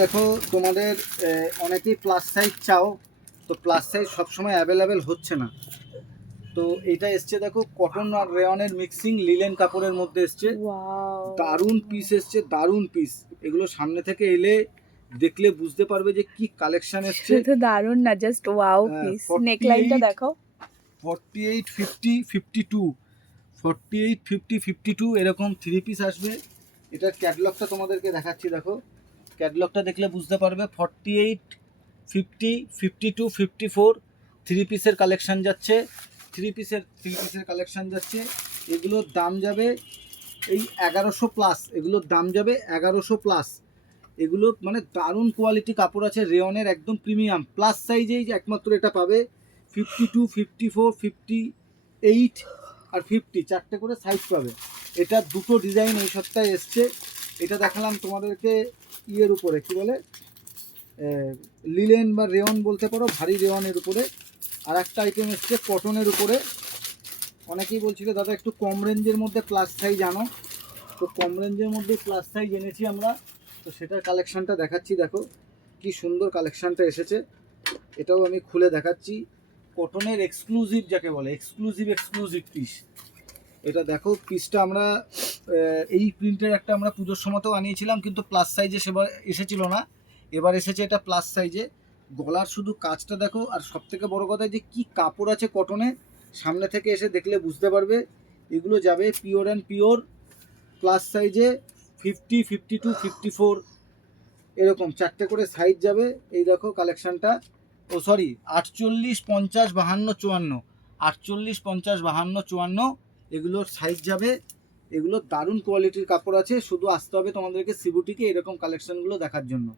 দেখো তোমাদের অনেকেই প্লাস সাইজ চাও, তো প্লাস সাইজ সবসময় অ্যাভেলেবেল হচ্ছে না। তো এটা এসছে দেখো কটন আর রেয়নের মিক্সিং লিলেন কাপড়ের মধ্যে এসছে। ওয়াও, দারুণ পিস এসছে, দারুণ পিস। এগুলো সামনে থেকে এলে দেখলে বুঝতে পারবে যে কি কালেকশন এসছে। শুধু দারুণ না, জাস্ট ওয়াও পিস। নেকলাইনটা 48, দেখাও। 48, 50, 52, 48, 50, 52 এরকম থ্রি পিস আসবে। এটার ক্যাটলগটা তোমাদেরকে দেখাচ্ছি, দেখো ক্যাটলগটা দেখলে বুঝতে পারবে। 48, 50, 52, 54 থ্রি পিসের কালেকশান যাচ্ছে। থ্রি পিসের কালেকশান যাচ্ছে। এগুলোর দাম যাবে এই 1100 প্লাস। এগুলোর দাম যাবে 1100 প্লাস। এগুলো মানে দারুণ কোয়ালিটি কাপড় আছে, রেয়নের একদম প্রিমিয়াম। প্লাস সাইজেই একমাত্র এটা পাবে। 52, 54, 58 আর 50 চারটে করে সাইজ পাবে। এটা দুটো ডিজাইন এই সপ্তাহে এসছে। এটা দেখালাম তোমাদেরকে ইয়ের উপরে, কি বলে, লিলেন বা রেয়ন বলতে পারো, ভারী রেয়নের উপরে। আর একটা আইটেম এসছে কটনের উপরে। অনেকেই বলছিল দাদা একটু কম রেঞ্জের মধ্যে প্লাস সাইজ আনো, তো কম রেঞ্জের মধ্যে প্লাস সাইজ এনেছি আমরা। তো সেটার কালেকশানটা দেখাচ্ছি, দেখো কি সুন্দর কালেকশানটা এসেছে। এটাও আমি খুলে দেখাচ্ছি। কটনের এক্সক্লুসিভ, যাকে বলে এক্সক্লুসিভ পিস। এটা দেখো পিসটা আমরা এই প্রিন্টের একটা আমরা পুজোর সময়তেও আনিয়েছিলাম, কিন্তু প্লাস সাইজে সেবার এসেছিল না। এবার এসেছে এটা প্লাস সাইজে। গলার শুধু কাজটা দেখো, আর সবথেকে বড় কথা যে কি কাপড় আছে কটনে, সামনে থেকে এসে দেখলে বুঝতে পারবে। এগুলো যাবে পিওর অ্যান্ড পিওর প্লাস সাইজে। 50, 52, 54 এরকম চারটে করে সাইজ যাবে। এই দেখো কালেকশানটা। ও সরি, 48, 50, 52, 54, 48, 50, 52, 54 এগুলোর সাইজ যাবে। এগুলো দারুণ কোয়ালিটির কাপড় আছে, শুধু আসতে হবে তোমাদেরকে সিবুটিকে এরকম কালেকশানগুলো দেখার জন্য।